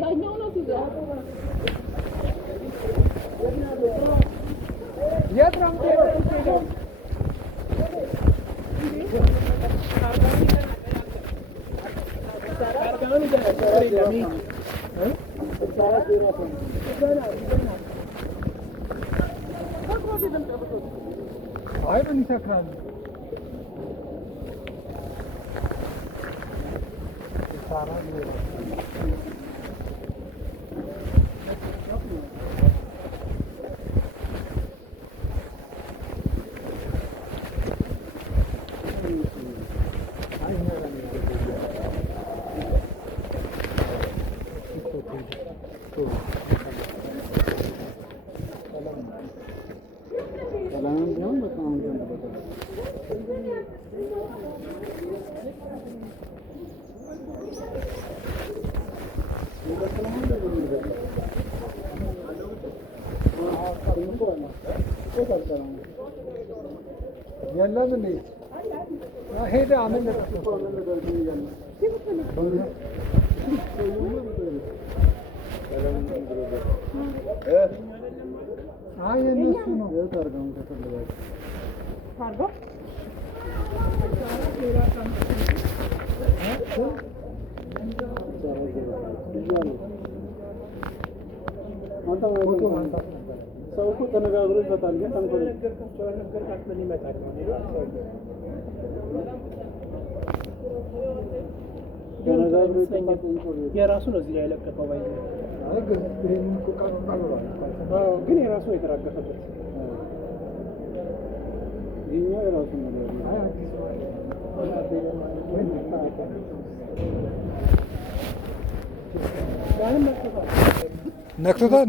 ያኛው ነው ሲዘው አይ ምን ይሰክራል? የለም እንዴ ሄደ አመለጠ አይ እነሱ ነው ታርጋውን ተፈልጋችሁ ታርጋ ሰው እኮ ተነጋግሮ ይፈታል። ግን ተንኮል ነገርካት ምን ይመጣል ነው ተነጋግሮ ይፈታል። የራሱ ነው እዚህ ላይ ያለቀቀው ባይ አይ ግን ይሄን እኮ ቃል ግን የራሱ የተራገፈበት ይሄኛው የራሱ ነው። አይ ነክቶታል